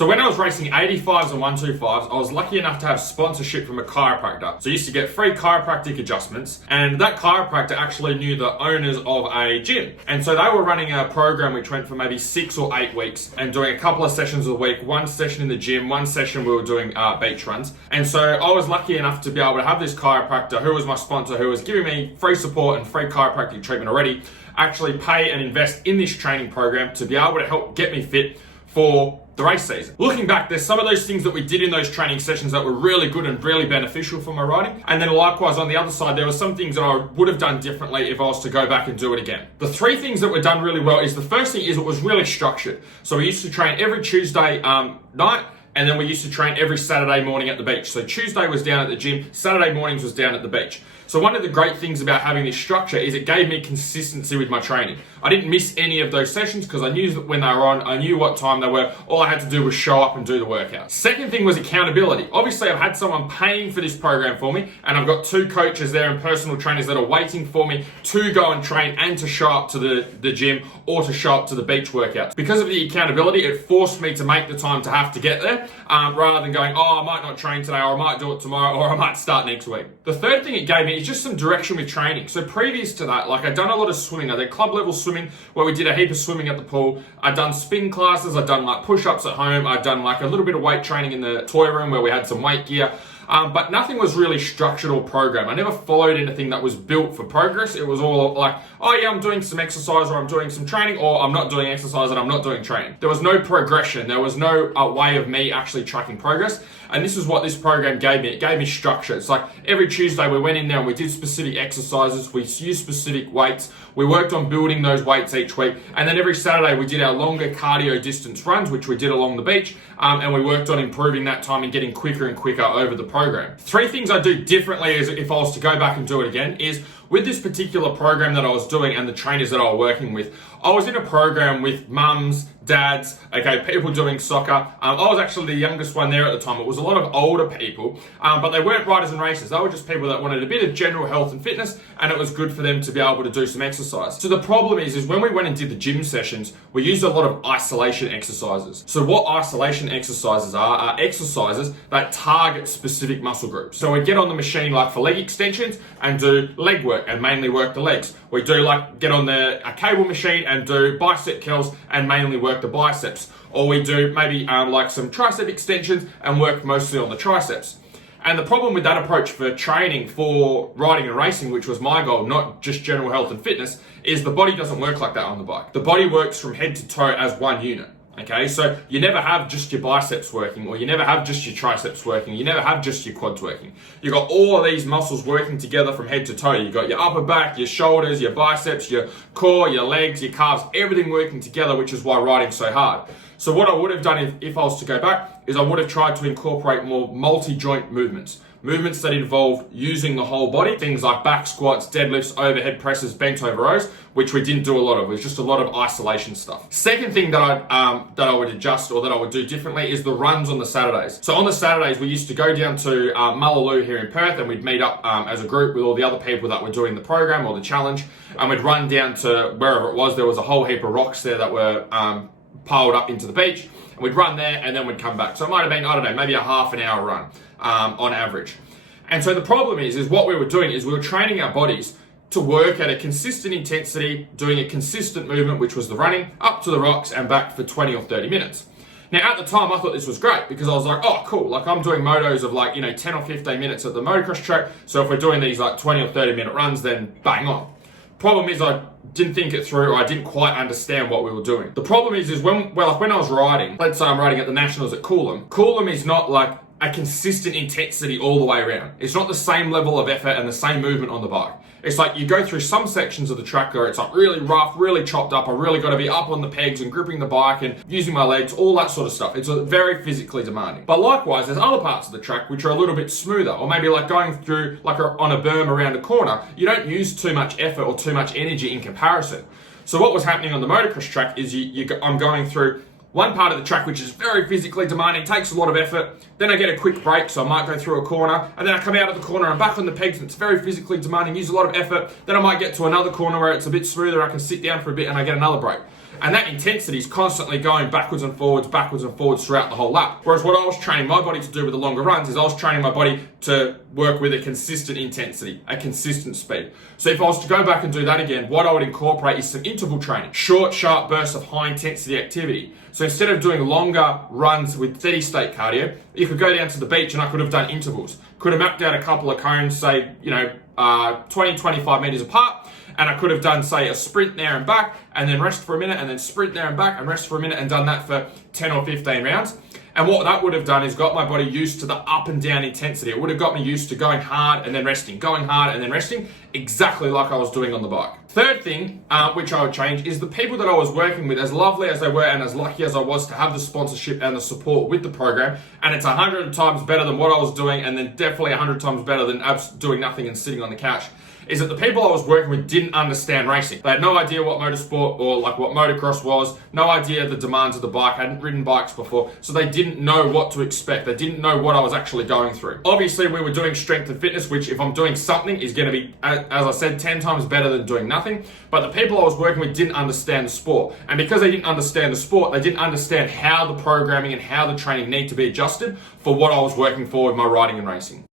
So when I was racing 85s and 125s, I was lucky enough to have sponsorship from a chiropractor. So I used to get free chiropractic adjustments, and that chiropractor actually knew the owners of a gym. And so they were running a program which went for maybe 6 or 8 weeks and doing a couple of sessions a week, one session in the gym, one session we were doing beach runs. And so I was lucky enough to be able to have this chiropractor who was my sponsor, who was giving me free support and free chiropractic treatment already, actually pay and invest in this training program to be able to help get me fit for the race season. Looking back, there's some of those things that we did in those training sessions that were really good and really beneficial for my riding. And then likewise on the other side, there were some things that I would have done differently if I was to go back and do it again. The 3 things that were done really well is the first thing is it was really structured. So we used to train every Tuesday night, and then we used to train every Saturday morning at the beach. So Tuesday was down at the gym, Saturday mornings was down at the beach. So one of the great things about having this structure is it gave me consistency with my training. I didn't miss any of those sessions because I knew that when they were on, I knew what time they were. All I had to do was show up and do the workout. Second thing was accountability. Obviously, I've had someone paying for this program for me, and I've got 2 coaches there and personal trainers that are waiting for me to go and train and to show up to the gym or to show up to the beach workouts. Because of the accountability, it forced me to make the time to have to get there rather than going, oh, I might not train today, or I might do it tomorrow, or I might start next week. The third thing it gave me is just some direction with training. So previous to that, like I'd done a lot of swimming. I did club level swimming where we did a heap of swimming at the pool. I'd done spin classes. I'd done like push-ups at home. I'd done like a little bit of weight training in the toy room where we had some weight gear. But nothing was really structured or programmed. I never followed anything that was built for progress. It was all like, oh yeah, I'm doing some exercise or I'm doing some training, or I'm not doing exercise and I'm not doing training. There was no progression. There was no way of me actually tracking progress. And this is what this program gave me. It gave me structure. It's like every Tuesday we went in there and we did specific exercises. We used specific weights. We worked on building those weights each week. And then every Saturday we did our longer cardio distance runs, which we did along the beach. And we worked on improving that time and getting quicker and quicker over the program. 3 things I do differently as if I was to go back and do it again is with this particular program that I was doing and the trainers that I was working with, I was in a program with mums, dads, people doing soccer. I was actually the youngest one there at the time. It was a lot of older people, but they weren't riders and racers. They were just people that wanted a bit of general health and fitness, and it was good for them to be able to do some exercise. So the problem is when we went and did the gym sessions, we used a lot of isolation exercises. So what isolation exercises are exercises that target specific muscle groups. So we get on the machine like for leg extensions and do leg work and mainly work the legs. We do like get on a cable machine and do bicep curls and mainly work the biceps. Or we do maybe like some tricep extensions and work mostly on the triceps. And the problem with that approach for training for riding and racing, which was my goal, not just general health and fitness, is the body doesn't work like that on the bike. The body works from head to toe as one unit. Okay, so you never have just your biceps working, or you never have just your triceps working, you never have just your quads working. You've got all of these muscles working together from head to toe. You've got your upper back, your shoulders, your biceps, your core, your legs, your calves, everything working together, which is why riding's so hard. So what I would have done if I was to go back is I would have tried to incorporate more multi-joint movements. Movements that involve using the whole body, things like back squats, deadlifts, overhead presses, bent over rows, which we didn't do a lot of. It was just a lot of isolation stuff. Second thing that I would adjust or that I would do differently is the runs on the Saturdays. So on the Saturdays, we used to go down to Mullaloo here in Perth, and we'd meet up as a group with all the other people that were doing the program or the challenge, and we'd run down to wherever it was. There was a whole heap of rocks there that were piled up into the beach, and we'd run there and then we'd come back. So it might have been, I don't know, maybe a half an hour run on average. And so the problem is what we were doing is we were training our bodies to work at a consistent intensity, doing a consistent movement, which was the running, up to the rocks and back for 20 or 30 minutes. Now, at the time, I thought this was great because I was like, oh, cool. Like, I'm doing motos of 10 or 15 minutes at the motocross track. So if we're doing these 20 or 30 minute runs, then bang on. Problem is I didn't think it through, or I didn't quite understand what we were doing. The problem is when I was riding, let's say I'm riding at the Nationals at Coolum. Coolum is not like a consistent intensity all the way around. It's not the same level of effort and the same movement on the bike. It's like you go through some sections of the track where it's like really rough, really chopped up. I really got to be up on the pegs and gripping the bike and using my legs, all that sort of stuff. It's very physically demanding. But likewise, there's other parts of the track which are a little bit smoother, or maybe like going through on a berm around a corner. You don't use too much effort or too much energy in comparison. So what was happening on the motocross track is I'm going through one part of the track which is very physically demanding, takes a lot of effort. Then I get a quick break, so I might go through a corner, and then I come out of the corner and back on the pegs, and it's very physically demanding, use a lot of effort. Then I might get to another corner where it's a bit smoother, I can sit down for a bit and I get another break. And that intensity is constantly going backwards and forwards throughout the whole lap. Whereas what I was training my body to do with the longer runs is I was training my body to work with a consistent intensity, a consistent speed. So if I was to go back and do that again, what I would incorporate is some interval training, short, sharp bursts of high intensity activity. So instead of doing longer runs with steady state cardio, you could go down to the beach and I could have done intervals. Could have mapped out a couple of cones, say, 20, 25 meters apart. And I could have done, say, a sprint there and back, and then rest for a minute, and then sprint there and back, and rest for a minute, and done that for 10 or 15 rounds. And what that would have done is got my body used to the up and down intensity. It would have got me used to going hard and then resting, going hard and then resting, exactly like I was doing on the bike. Third thing, which I would change, is the people that I was working with, as lovely as they were and as lucky as I was to have the sponsorship and the support with the program, and it's 100 times better than what I was doing, and then definitely 100 times better than doing nothing and sitting on the couch, is that the people I was working with didn't understand racing. They had no idea what motorsport or like what motocross was, no idea the demands of the bike, hadn't ridden bikes before, so they didn't know what to expect. They didn't know what I was actually going through. Obviously, we were doing strength and fitness, which if I'm doing something is gonna be, as I said, 10 times better than doing nothing. But the people I was working with didn't understand the sport. And because they didn't understand the sport, they didn't understand how the programming and how the training need to be adjusted for what I was working for with my riding and racing.